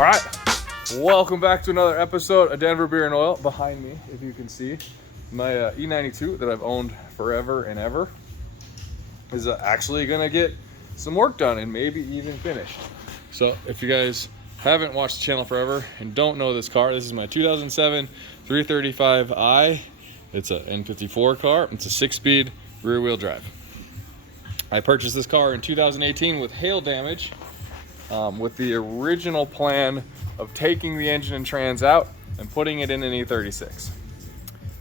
All right, welcome back to another episode of Denver Beer and Oil. Behind me, if you can see, my E92 that I've owned forever and ever is actually gonna get some work done and maybe even finished. So if you guys haven't watched the channel forever and don't know this car, this is my 2007 335i. It's a N54 car. It's a 6-speed rear wheel drive. I purchased this car in 2018 with hail damage, with the original plan of taking the engine and trans out and putting it in an E36.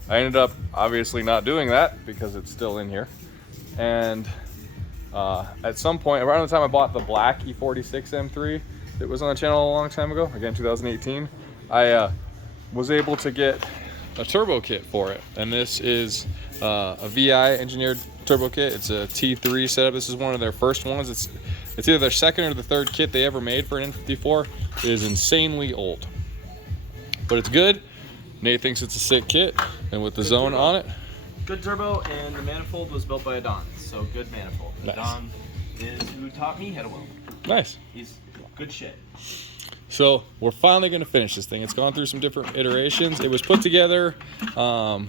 I ended up obviously not doing that because it's still in here. And at some point, around the time I bought the black E46 M3 that was on the channel a long time ago, again 2018, I was able to get a turbo kit for it. And this is a VI engineered turbo kit. It's a T3 setup. This is one of their first ones. It's either their second or the third kit they ever made for an N54. It is insanely old, but it's good. Nate thinks it's a sick kit, and with the zone on it. Good turbo, and the manifold was built by a Don, so good manifold. Nice. Don is who taught me how to weld. Nice. He's good shit. So we're finally going to finish this thing. It's gone through some different iterations. It was put together by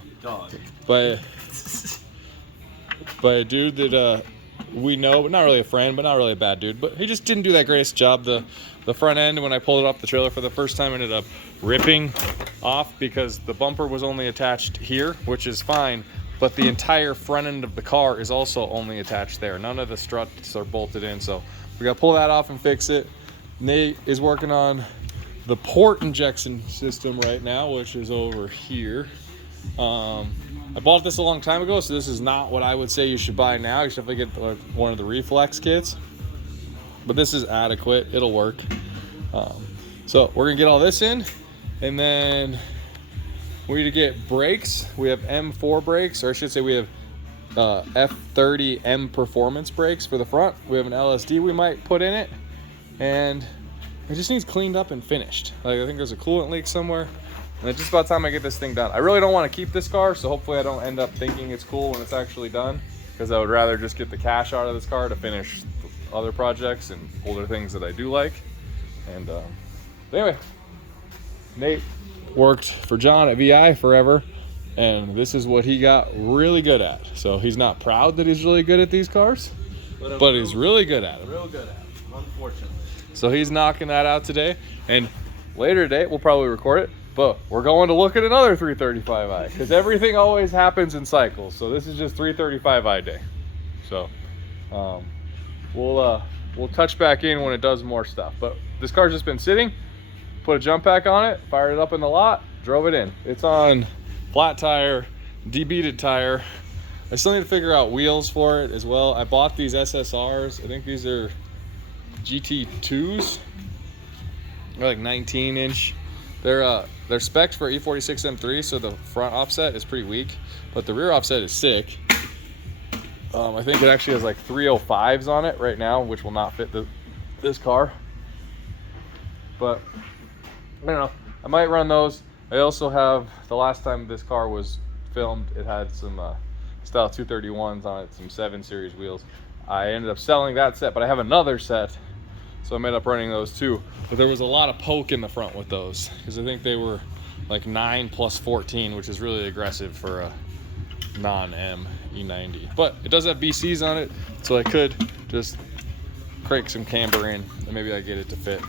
a dude that we know, but not really a friend, but not really a bad dude. But he just didn't do that greatest job. The front end, when I pulled it off the trailer for the first time, ended up ripping off because the bumper was only attached here, which is fine. But the entire front end of the car is also only attached there. None of the struts are bolted in. So we got to pull that off and fix it. Nate is working on the port injection system right now, which is over here. I bought this a long time ago, so this is not what I would say you should buy now. You should definitely get one of the reflex kits, but this is adequate. It'll work. So we're gonna get all this in, and then we need to get brakes. We have M4 brakes, or I should say we have F30 M performance brakes for the front. We have an LSD we might put in it, and it just needs cleaned up and finished. Like, I think there's a coolant leak somewhere. And it's just about time I get this thing done. I really don't want to keep this car, so hopefully I don't end up thinking it's cool when it's actually done, because I would rather just get the cash out of this car to finish other projects and older things that I do like. And anyway, Nate worked for John at VI forever, and this is what he got really good at. So he's not proud that he's really good at these cars, but he's really good at them. Real good at it, unfortunately. So he's knocking that out today, and later today we'll probably record it. But we're going to look at another 335i, because everything always happens in cycles. So this is just 335i day. So we'll touch back in when it does more stuff. But this car's just been sitting. Put a jump pack on it, fired it up in the lot, drove it in. It's on flat tire, debeaded tire. I still need to figure out wheels for it as well. I bought these SSRs. I think these are GT2s. They're like 19-inch. They're specs for E46 M3, so the front offset is pretty weak, but the rear offset is sick. I think it actually has like 305s on it right now, which will not fit this car. But I don't know. I might run those. I also have, the last time this car was filmed, it had some Style 231s on it, some 7 Series wheels. I ended up selling that set, but I have another set, so I ended up running those too. But there was a lot of poke in the front with those, because I think they were like 9 plus 14, which is really aggressive for a non-M E90. But it does have BCs on it, so I could just crank some camber in and maybe I get it to fit.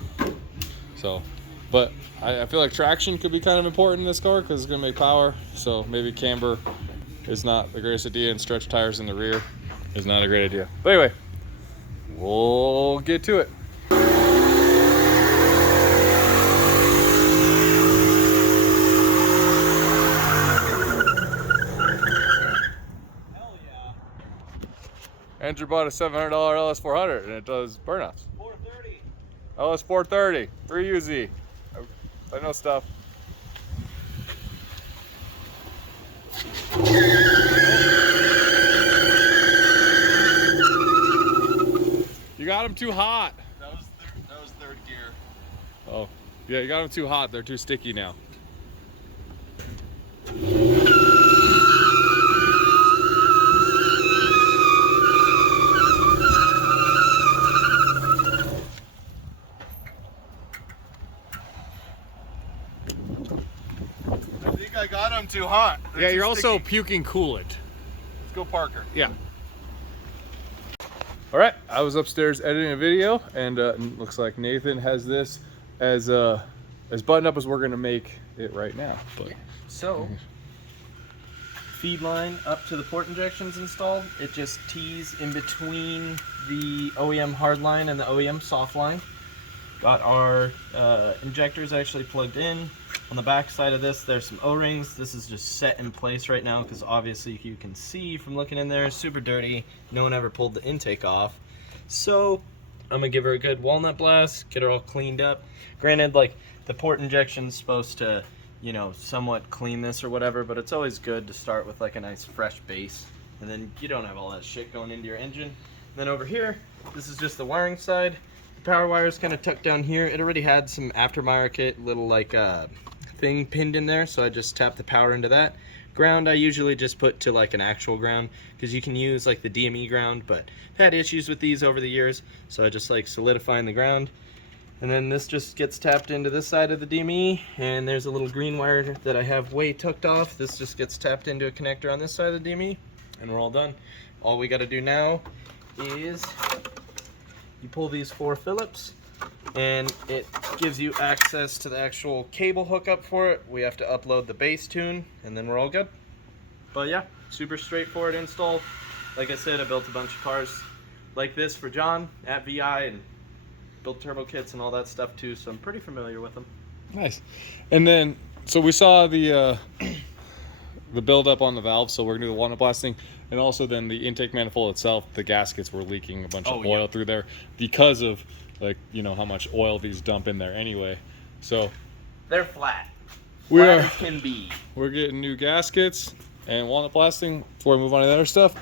So, but I feel like traction could be kind of important in this car because it's gonna make power. So maybe camber is not the greatest idea, and stretch tires in the rear is not a great idea. But anyway, we'll get to it. Andrew bought a $700 LS400 and it does burnouts. 430. LS430, 3UZ. I know stuff. You got them too hot. That was third gear. Oh, yeah, you got them too hot. They're too sticky now. I got them too hot. They're Yeah, too you're also sticky. puking coolant. Let's go Parker. Yeah. All right, I was upstairs editing a video, and looks like Nathan has this as buttoned up as we're gonna make it right now. But So, feed line up to the port injections installed. It just tees in between the OEM hard line and the OEM soft line. Got our injectors actually plugged in. On the back side of this, there's some O-rings. This is just set in place right now because obviously you can see from looking in there, super dirty. No one ever pulled the intake off. So I'm gonna give her a good walnut blast, get her all cleaned up. Granted, like the port injection's supposed to, you know, somewhat clean this or whatever, but it's always good to start with like a nice fresh base. And then you don't have all that shit going into your engine. And then over here, this is just the wiring side. The power wire is kind of tucked down here. It already had some aftermarket little like thing pinned in there, so I just tapped the power into that. Ground I usually just put to like an actual ground because you can use like the DME ground, but I've had issues with these over the years, so I just like solidifying the ground. And then this just gets tapped into this side of the DME, and there's a little green wire that I have way tucked off. This just gets tapped into a connector on this side of the DME, and we're all done. All we got to do now is you pull these 4 Phillips, and it gives you access to the actual cable hookup for it. We have to upload the base tune, and then we're all good. But yeah, super straightforward install. Like I said, I built a bunch of cars like this for John at VI, and built turbo kits and all that stuff too, so I'm pretty familiar with them. nice. And then, so we saw the build up on the valve, so we're gonna do the walnut blasting, and also then the intake manifold itself. The gaskets were leaking a bunch of oil through there because of, like, you know, how much oil these dump in there anyway. So They're flat. we Flat are as can be. we're getting new gaskets and walnut blasting before we move on to the other stuff,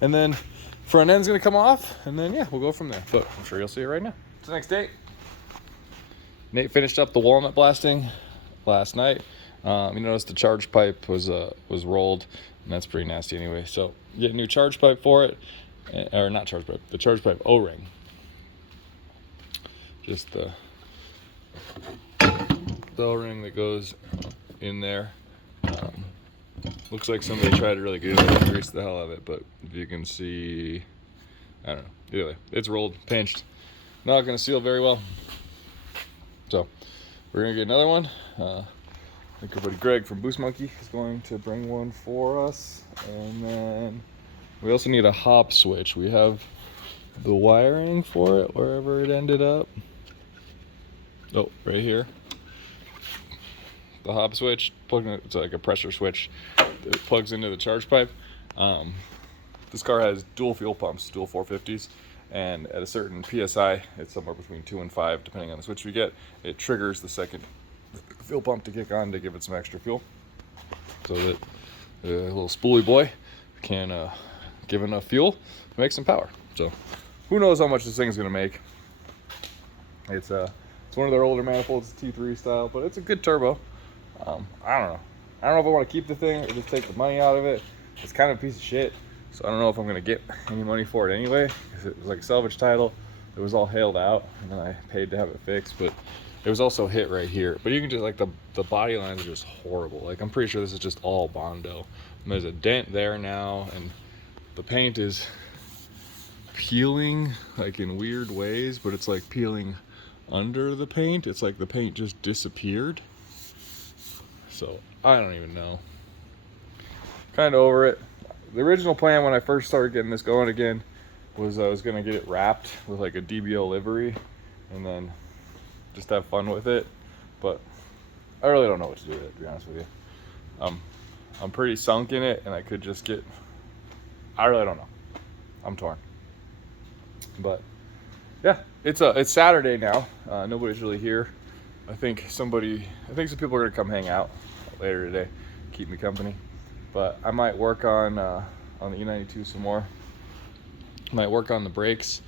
and then front end's gonna come off, and then yeah, we'll go from there. But I'm sure you'll see it right now. It's the next day. Nate finished up the walnut blasting last night. You notice the charge pipe was rolled, and that's pretty nasty anyway. So get a new charge pipe for it, or not charge pipe, the charge pipe O-ring. Just the O-ring that goes in there. Looks like somebody tried to really good and grease the hell out of it, but if you can see, I don't know. Either way, it's rolled, pinched. Not gonna seal very well. So we're gonna get another one. I think our buddy Greg from Boost Monkey is going to bring one for us. And then we also need a hop switch. We have the wiring for it wherever it ended up. Oh, right here. The hop switch, it's like a pressure switch that plugs into the charge pipe. This car has dual fuel pumps, dual 450s, and at a certain PSI, it's somewhere between 2 and 5, depending on the switch we get, it triggers the second fuel pump to kick on to give it some extra fuel, so that the little spoolie boy can give enough fuel to make some power. So who knows how much this thing's gonna make. It's one of their older manifolds, T3 style, but it's a good turbo. I don't know if I want to keep the thing or just take the money out of it. It's kind of a piece of shit, so I don't know if I'm gonna get any money for it anyway, because it was like a salvage title. It was all hailed out, and then I paid to have it fixed, but it was also hit right here. But you can just, like, the body lines are just horrible. Like, I'm pretty sure this is just all Bondo. And there's a dent there now, and the paint is peeling like in weird ways, but it's like peeling under the paint. It's like the paint just disappeared. So I don't even know. Kind of over it. The original plan when I first started getting this going again was I was gonna get it wrapped with like a DBO livery and then just have fun with it, but I really don't know what to do with it, to be honest with you. I'm pretty sunk in it, and I could just get, I really don't know. I'm torn. But yeah, it's Saturday now. Nobody's really here. I think some people are gonna come hang out later today, keep me company. But I might work on the E92 some more. Might work on the brakes.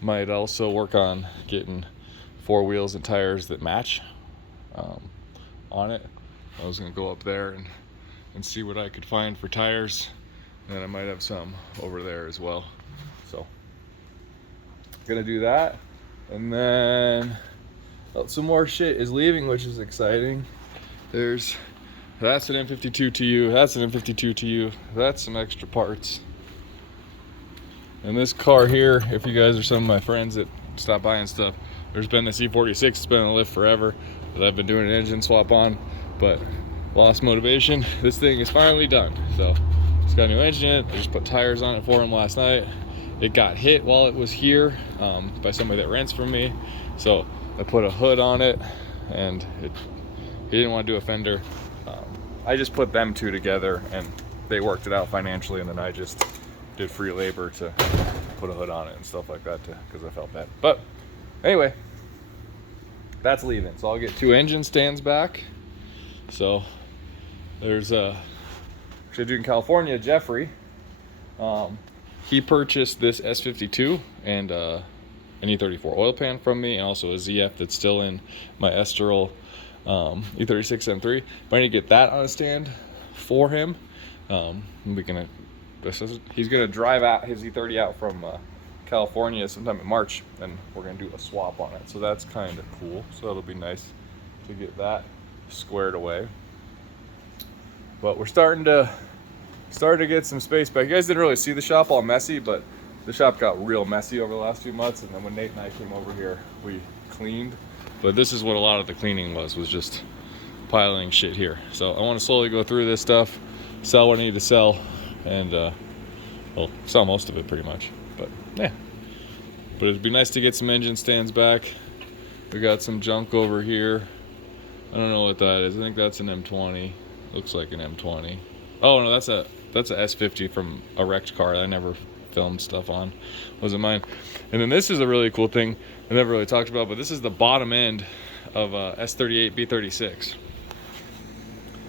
Might also work on getting 4 wheels and tires that match on it. I was gonna go up there and see what I could find for tires, and then I might have some over there as well. So gonna do that, and then some more shit is leaving, which is exciting. There's That's an M52 TU. That's an M52 TU. That's some extra parts. And this car here, if you guys are some of my friends that stop buying stuff, there's been this E46. It's been on the lift forever that I've been doing an engine swap on, but lost motivation. This thing is finally done. So it's got a new engine in it. I just put tires on it for him last night. It got hit while it was here by somebody that rents from me. So I put a hood on it, and he didn't want to do a fender. I just put them two together, and they worked it out financially, and then I just did free labor to put a hood on it and stuff like that because I felt bad. But anyway, that's leaving. So I'll get 2 engine stands back. So there's actually a dude in California, Jeffrey. He purchased this S52 and an E34 oil pan from me, and also a ZF that's still in my Estoril E36 M3. But I need to get that on a stand for him. He's gonna drive out his E30 out from California sometime in March, and we're gonna do a swap on it. So that's kind of cool. So that'll be nice to get that squared away. But we're starting to get some space back. You guys didn't really see the shop all messy, but the shop got real messy over the last few months. And then when Nate and I came over here, we cleaned. But this is what a lot of the cleaning was just piling shit here. So I want to slowly go through this stuff, sell what I need to sell, and well, sell most of it pretty much. But yeah, but it'd be nice to get some engine stands back. We got some junk over here. I don't know what that is. I think that's an M20. Looks like an M20. Oh no, that's a S50 from a wrecked car that I never filmed stuff on. Wasn't mine. And then this is a really cool thing I never really talked about, but this is the bottom end of a S38 B36.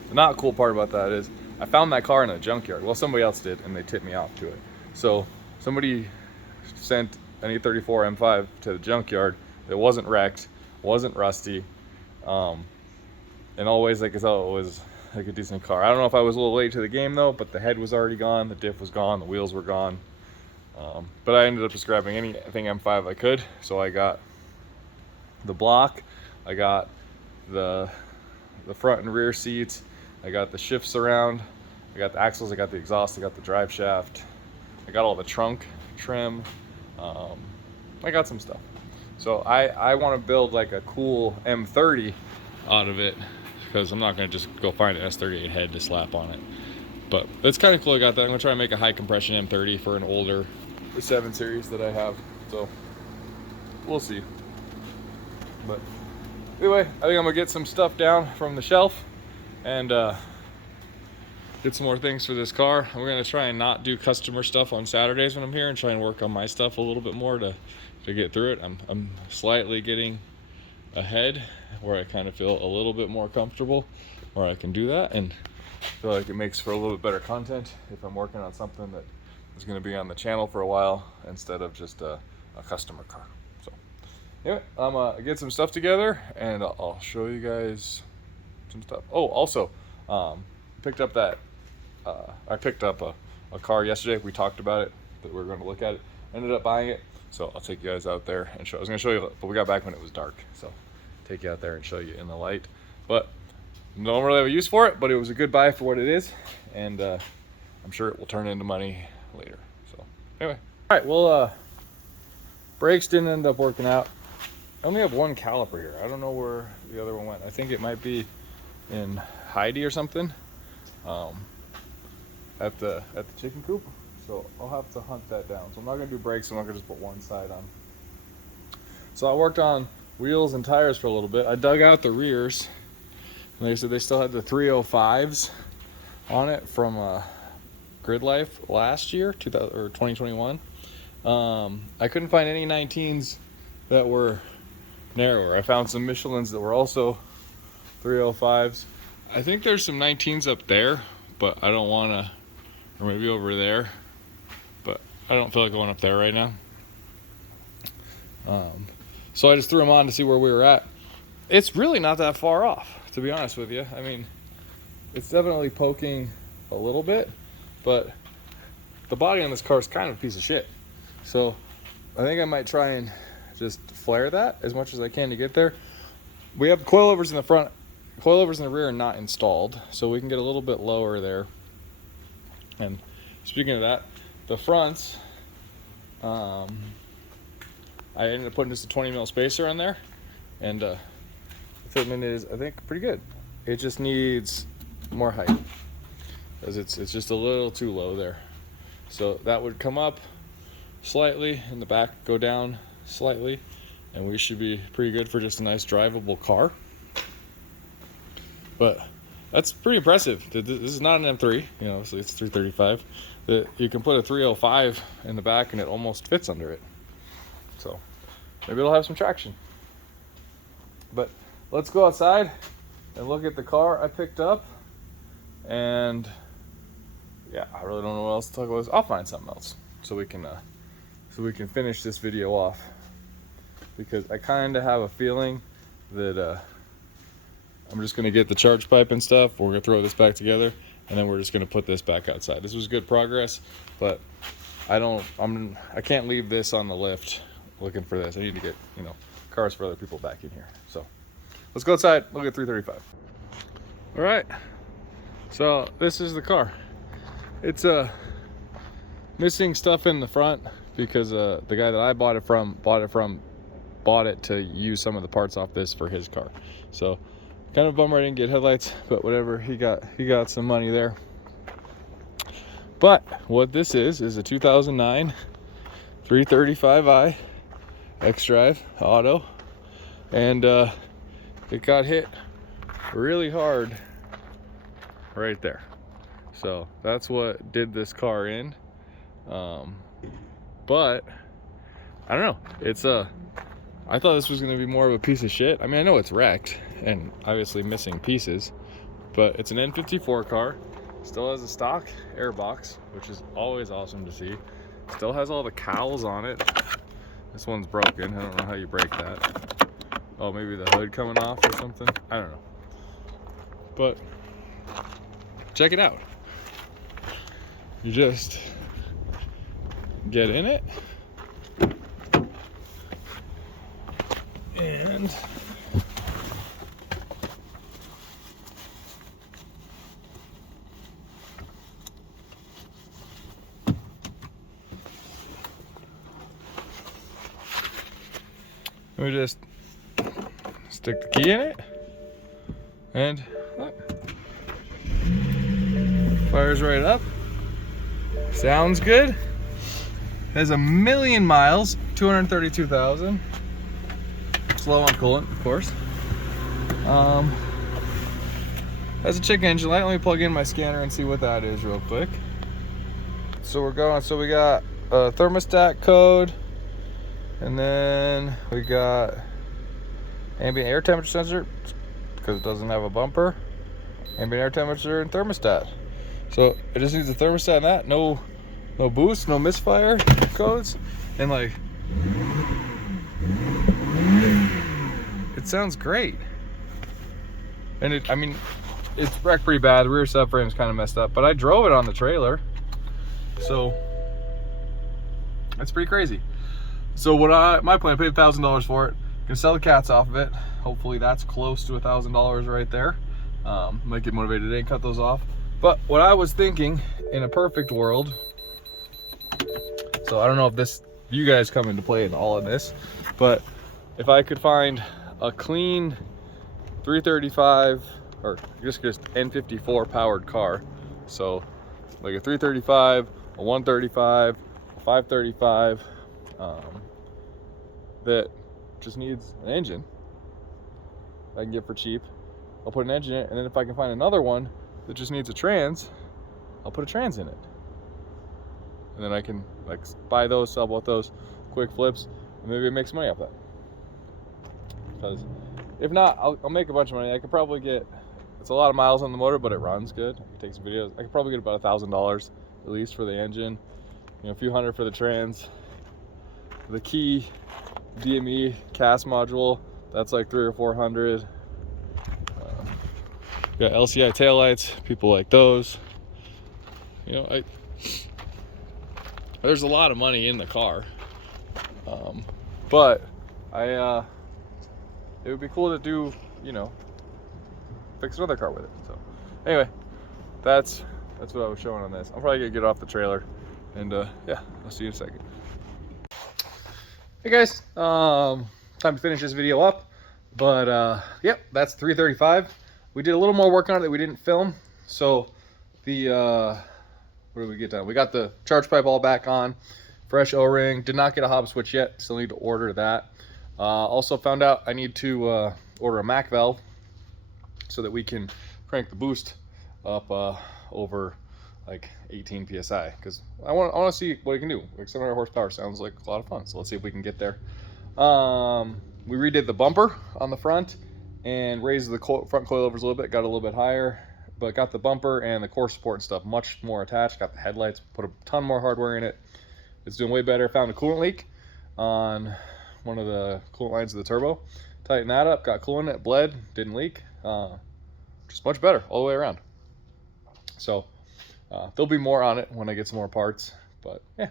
The not cool part about that is I found that car in a junkyard. Well, somebody else did, and they tipped me off to it. So somebody sent an E34 M5 to the junkyard. It wasn't wrecked, wasn't rusty. In all ways, like I thought it was like a decent car. I don't know if I was a little late to the game though, but the head was already gone, the diff was gone, the wheels were gone. But I ended up just grabbing anything M5 I could. So I got the block, I got the front and rear seats, I got the shift surround, I got the axles, I got the exhaust, I got the drive shaft, I got all the trunk trim. I got some stuff. So I want to build like a cool M30 out of it, because I'm not going to just go find an S38 head to slap on it. But it's kind of cool I got that. I'm going to try and make a high compression M30 for an older 7 Series that I have. So we'll see. But anyway, I think I'm going to get some stuff down from the shelf and get some more things for this car. We're going to try and not do customer stuff on Saturdays when I'm here and try and work on my stuff a little bit more to get through it. I'm slightly getting ahead where I kind of feel a little bit more comfortable where I can do that, and feel like it makes for a little bit better content if I'm working on something that is going to be on the channel for a while instead of just a customer car. So anyway, I'm gonna get some stuff together and I'll show you guys some stuff. Oh, also picked up that I picked up a car yesterday. We talked about it, that we were going to look at it. Ended up buying it. So I'll take you guys out there and show. I was going to show you, but we got back when it was dark. So take you out there and show you in the light. But don't really have a use for it, but it was a good buy for what it is. And I'm sure it will turn into money later. So anyway. All right, well, brakes didn't end up working out. I only have one caliper here. I don't know where the other one went. I think it might be in Heidi or something. At the chicken coop. So I'll have to hunt that down. So I'm not gonna do brakes, I'm not gonna just put one side on. So I worked on wheels and tires for a little bit. I dug out the rears. And they said they still had the 305s on it from Grid Life last year, 2021. I couldn't find any 19s that were narrower. I found some Michelins that were also 305s. I think there's some 19s up there, but I don't wanna, or maybe over there. But I don't feel like going up there right now. So I just threw them on to see where we were at. It's really not that far off, to be honest with you. I mean, it's definitely poking a little bit, but the body on this car is kind of a piece of shit. So I think I might try and just flare that as much as I can to get there. We have coilovers in the front coilovers in the rear are not installed, so we can get a little bit lower there. And speaking of that, the fronts, I ended up putting just a 20 mil spacer on there, and the fitment is, I think, pretty good. It just needs more height, because it's just a little too low there. So that would come up slightly, and the back go down slightly, and we should be pretty good for just a nice drivable car. But that's pretty impressive. This is not an M3, you know, so it's 335. You can put a 305 in the back and it almost fits under it. So maybe it'll have some traction. But let's go outside and look at the car I picked up. And yeah, I really don't know what else to talk about. I'll find something else so we can finish this video off, because I kind of have a feeling that I'm just gonna get the charge pipe and stuff. We're gonna throw this back together, and then we're just gonna put this back outside. This was good progress, but I can't leave this on the lift looking for this. I need to get, you know, cars for other people back in here. So let's go outside, look at 335. All right, so this is the car. It's missing stuff in the front because the guy that I bought it to use some of the parts off this for his car. So kind of bummer I didn't get headlights, but whatever, he got some money there. But what this is a 2009 335i xDrive auto, and it got hit really hard right there. So that's what did this car in. But I don't know, it's I thought this was going to be more of a piece of shit. I mean, I know it's wrecked and obviously missing pieces, but it's an N54 car. Still has a stock airbox, which is always awesome to see. Still has all the cowls on it. This one's broken. I don't know how you break that. Oh, maybe the hood coming off or something. I don't know. But check it out. You just get in it. And we just stick the key in it, and look, fires right up. Sounds good. Has 1,000,000 miles, 232,000. Slow on coolant, of course. Has a check engine light. Let me plug in my scanner and see what that is real quick. So we got a thermostat code, and then we got ambient air temperature sensor because it doesn't have a bumper, ambient air temperature, and thermostat. So it just needs a thermostat and that. No boost, no misfire codes, and like, it sounds great. And I mean, it's wrecked pretty bad. The rear subframe's kind of messed up, but I drove it on the trailer, so that's pretty crazy. So my plan, I paid $1,000 for it. Gonna sell the cats off of it. Hopefully that's close to $1,000 right there. Might get motivated today and cut those off. But what I was thinking, in a perfect world, so I don't know if you guys come into play in all of this, but if I could find a clean 335 or just N54 powered car, so like a 335, a 135, a 535, that just needs an engine I can get for cheap, I'll put an engine in it, and then if I can find another one that just needs a trans, I'll put a trans in it. And then I can like buy those, sell both those, quick flips, and maybe make some money off that. Because if not, I'll make a bunch of money. I could probably get, it's a lot of miles on the motor, but it runs good. I can take some videos. I could probably get about $1,000 at least for the engine, you know, a few hundred for the trans. The key DME cast module, that's like $300 or $400. Got LCI taillights, people like those. You know, there's a lot of money in the car, but it would be cool to do, you know, fix another car with it. So anyway, that's what I was showing on this. I'm probably gonna get off the trailer, and yeah, I'll see you in a second. Hey guys, time to finish this video up, but yep, that's 335. We did a little more work on it that we didn't film. So the what did we get done? We got the charge pipe all back on, fresh O-ring. Did not get a hob switch yet, still need to order that. Also found out I need to order a Mac valve so that we can crank the boost up over like 18 psi, because I want to see what it can do. Like 700 horsepower sounds like a lot of fun, so let's see if we can get there. We redid the bumper on the front and raised the front coilovers a little bit, got a little bit higher, but got the bumper and the core support and stuff much more attached. Got the headlights, put a ton more hardware in it. It's doing way better. Found a coolant leak on one of the coolant lines of the turbo. Tightened that up, got coolant in it, bled, didn't leak. Just much better all the way around. So there'll be more on it when I get some more parts, but yeah.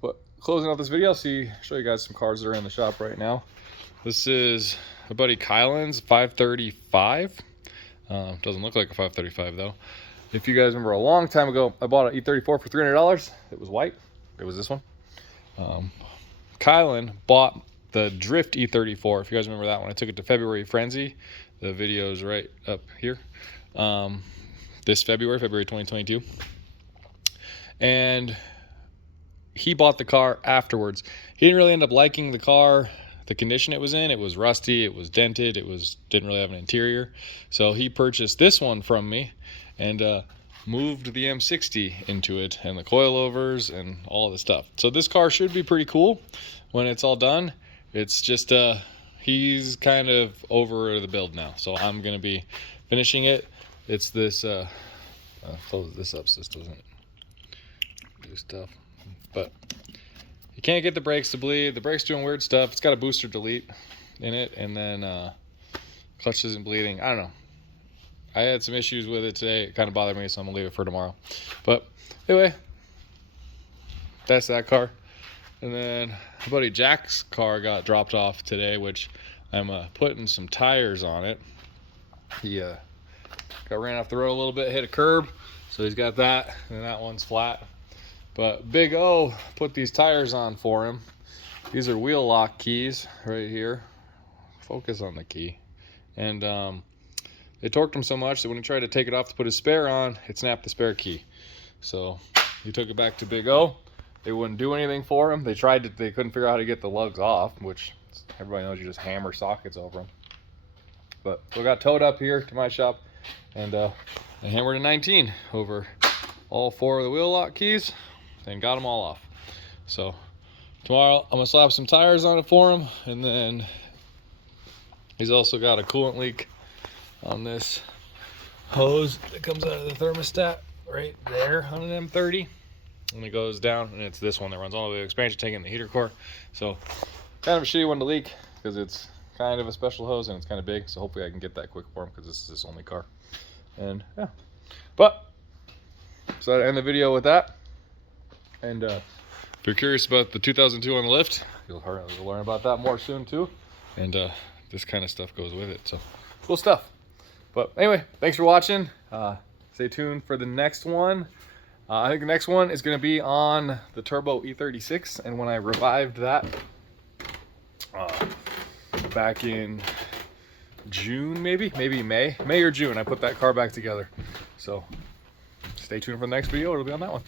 But closing out this video, I'll show you guys some cars that are in the shop right now. This is my buddy Kylan's 535. Doesn't look like a 535 though. If you guys remember, a long time ago, I bought an E34 for $300. It was white. It was this one. Kylan bought the Drift E34. If you guys remember that one, I took it to February Frenzy. The video is right up here. This February 2022. And he bought the car afterwards. He didn't really end up liking the car, the condition it was in. It was rusty, it was dented, didn't really have an interior. So he purchased this one from me and moved the M60 into it and the coilovers and all the stuff. So this car should be pretty cool when it's all done. It's just he's kind of over the build now, so I'm gonna be finishing it. It's this close this up so this doesn't do stuff, but you can't get the brakes to bleed. The brake's doing weird stuff. It's got a booster delete in it, and then clutch isn't bleeding. I don't know. I had some issues with it today. It kind of bothered me, so I'm gonna leave it for tomorrow. But anyway, that's that car. And then my buddy Jack's car got dropped off today, which I'm putting some tires on it. He got ran off the road a little bit, hit a curb, so he's got that, and that one's flat. But Big O put these tires on for him. These are wheel lock keys right here. Focus on the key. And they torqued him so much that when he tried to take it off to put his spare on, it snapped the spare key. So he took it back to Big O. They wouldn't do anything for him. They tried to, they couldn't figure out how to get the lugs off, which everybody knows you just hammer sockets over them. But we got towed up here to my shop, and I hammered a 19 over all 4 of the wheel lock keys and got them all off. So tomorrow I'm gonna slap some tires on it for him, and then he's also got a coolant leak on this hose that comes out of the thermostat right there on an M30, and it goes down, and it's this one that runs all the way to the expansion tank and the heater core. So kind of a shitty one to leak because it's kind of a special hose and it's kind of big, so hopefully I can get that quick for him because this is his only car. And yeah, but so I end the video with that. And if you're curious about the 2002 on the lift, you'll learn about that more soon too. And this kind of stuff goes with it, so cool stuff. But anyway, thanks for watching. Stay tuned for the next one. I think the next one is going to be on the Turbo E36, and when I revived that back in June, maybe May or June, I put that car back together. So stay tuned for the next video. It'll be on that one.